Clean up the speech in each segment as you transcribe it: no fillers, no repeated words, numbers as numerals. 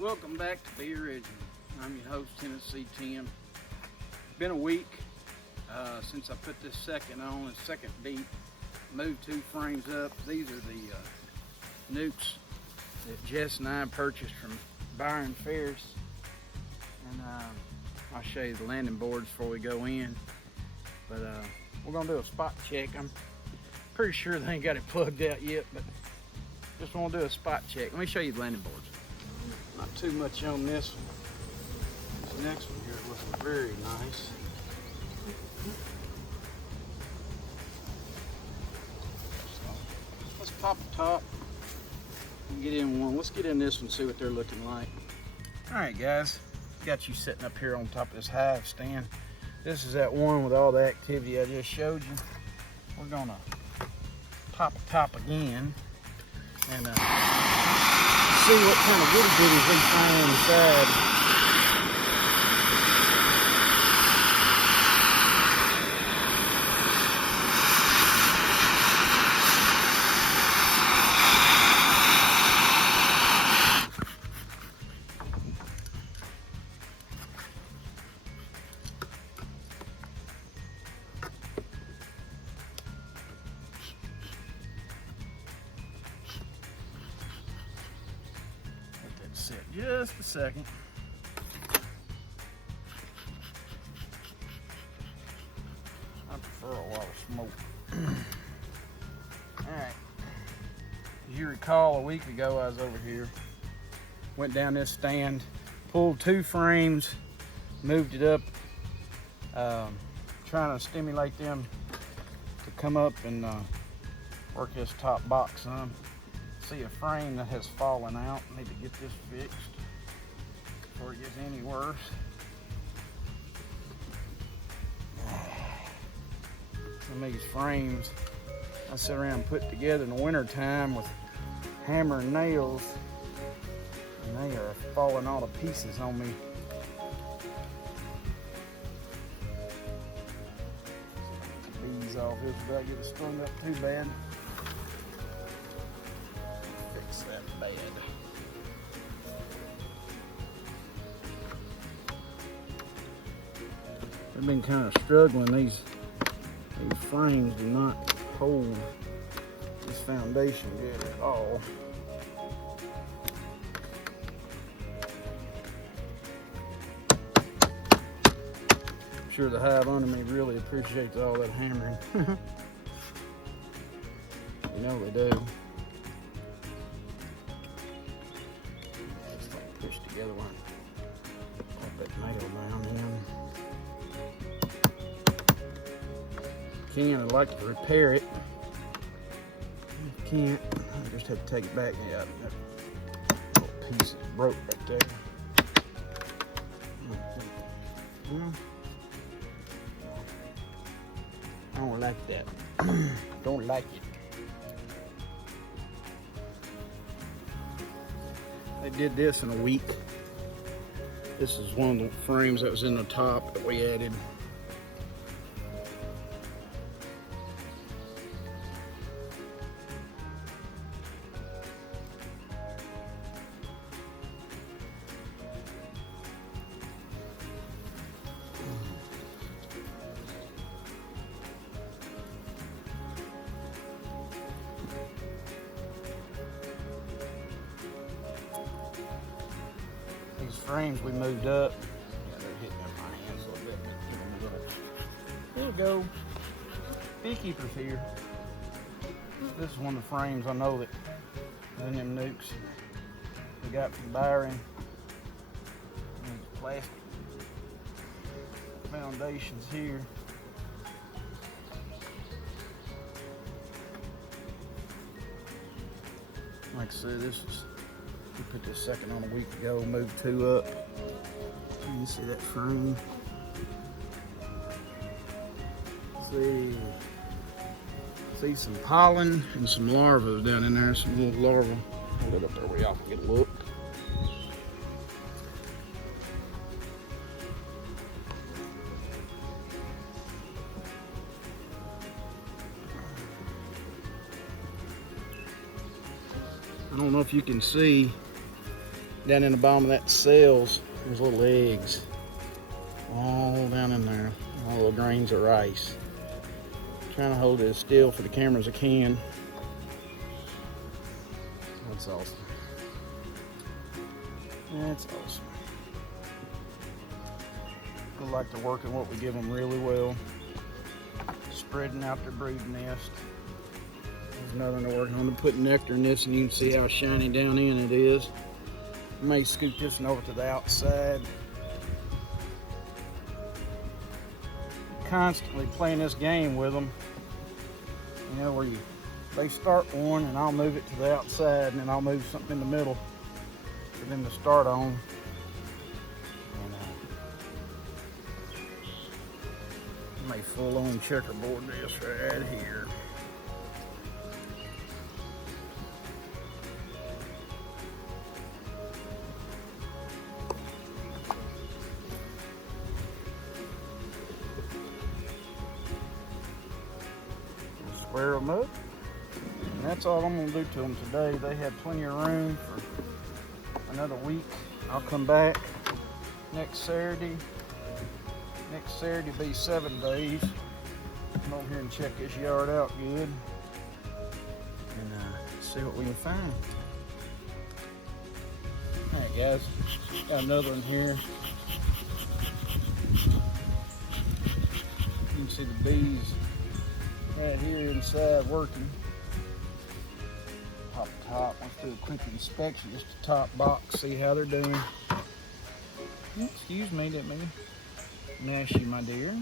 Welcome back to Be Original. I'm your host, Tennessee Tim. Been a week since I put this second on, the second beat. Moved 2 frames up. These are the nucs that Jess and I purchased from Byran Ferris. And I'll show you the landing boards before we go in. But we're gonna do a spot check. I'm pretty sure they ain't got it plugged out yet, but just want to do a spot check. Let me show you the landing boards. Not too much on this one. This next one here looks very nice. So let's pop the top and get in one. Let's get in this one and see what they're looking like. All right, guys, got you sitting up here on top of this hive stand. This is that one with all the activity I just showed you. We're gonna pop the top again and see what kind of woody bitties we find inside. Just a second. I prefer a lot of smoke. Alright. As you recall, a week ago I was over here. Went down this stand, pulled 2 frames, moved it up, trying to stimulate them to come up and work this top box some. See a frame that has fallen out. Need to get this fixed before it gets any worse. Some of these frames I sit around and put together in the winter time with hammer and nails, and they are falling all to pieces on me. Get these off here without getting strung up too bad. That bad. I've been kind of struggling. These frames do not hold this foundation good at all. I'm sure the hive under me really appreciates all that hammering. You know they do. Push together one. Pop that nail down in. I'd like to repair it. If you can't, I just have to take it back. Yeah, that little piece is broke right there. I don't like that. Don't like it. They did this in a week. This is one of the frames that was in the top that we added. These frames we moved up. Yeah, they're hitting up my hands a little bit. There we go. Beekeepers here. This is one of the frames I know that in them nucs we got from Byran. These plastic foundations here. Like I said, this is. We put this second on a week ago, moved 2 up. You can see that frame. See some pollen and some larvae down in there, some little larvae. Hold it up there where y'all can get a look. I don't know if you can see Down in the bottom of that cells, there's little eggs. All down in there. All little grains of rice. Trying to hold it as still for the camera as I can. That's awesome. That's awesome. I like to work in what we give them really well. Spreading out their brood nest. There's another one to work on to put nectar in this, and you can see how shiny down in it is. I may scoot this one over to the outside. Constantly playing this game with them. You know, where they start one and I'll move it to the outside, and then I'll move something in the middle for them to start on. And may full on checkerboard this right here. Square them up, and that's all I'm going to do to them today. They have plenty of room for another week. I'll come back next Saturday. Next Saturday will be 7 days. Come over here and check this yard out good, and see what we can find. All right, guys, got another one here. You can see the bees right here inside working. Top. Let's do a quick inspection, just the top box, see how they're doing. Excuse me, didn't mean to mash you, my dear.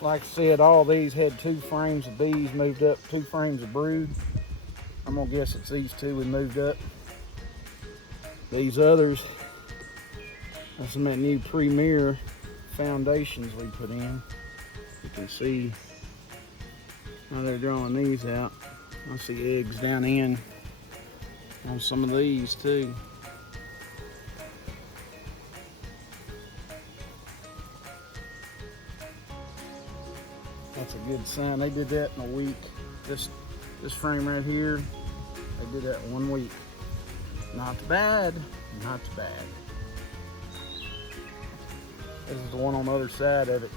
Like I said, all these had 2 frames of bees moved up, 2 frames of brood. I'm gonna guess it's these 2 we moved up. These others, that's some of that new Premier foundations we put in. You can see how they're drawing these out. I see eggs down in on some of these too. That's a good sign. They did that in a week. This frame right here, they did that in 1 week. Not bad, not bad. This is the one on the other side of it.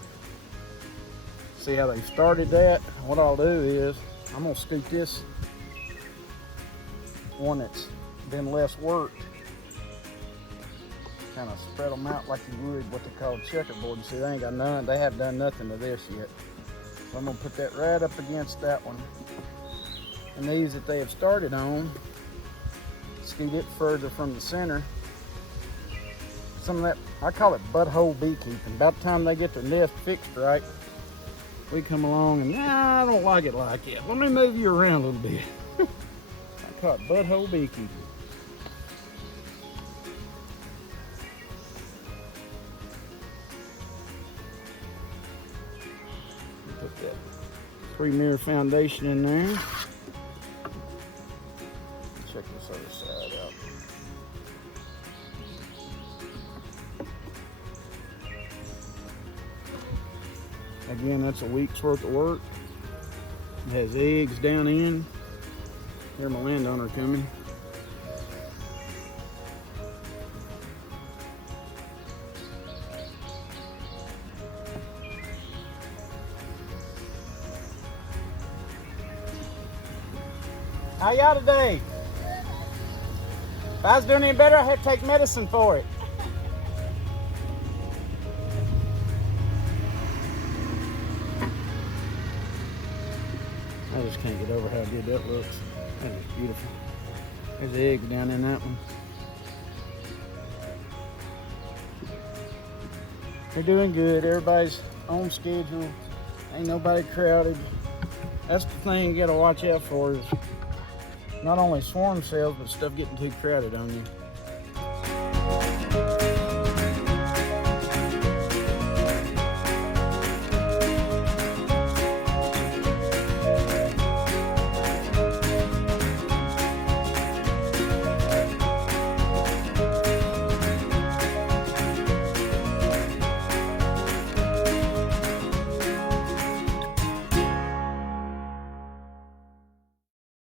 See how they started that? What I'll do is, I'm gonna scoot this one that's been less worked. Kind of spread them out like you would what they call checkerboard. And see, they ain't got none, they haven't done nothing to this yet. So I'm gonna put that right up against that one. And these that they have started on, scoot it further from the center. Some of that, I call it butthole beekeeping. About the time they get their nest fixed right, we come along and, nah, I don't like it like that. Let me move you around a little bit. I call it butthole beekeeping. Put that Premier foundation in there. Check this other side out. Again, that's a week's worth of work. It has eggs down in. Here's my landowner coming. How y'all today? If I was doing any better, I had to take medicine for it. I just can't get over how good that looks. That is beautiful. There's eggs down in that one. They're doing good. Everybody's on schedule. Ain't nobody crowded. That's the thing you gotta watch out for, is not only swarm cells, but stuff getting too crowded on you.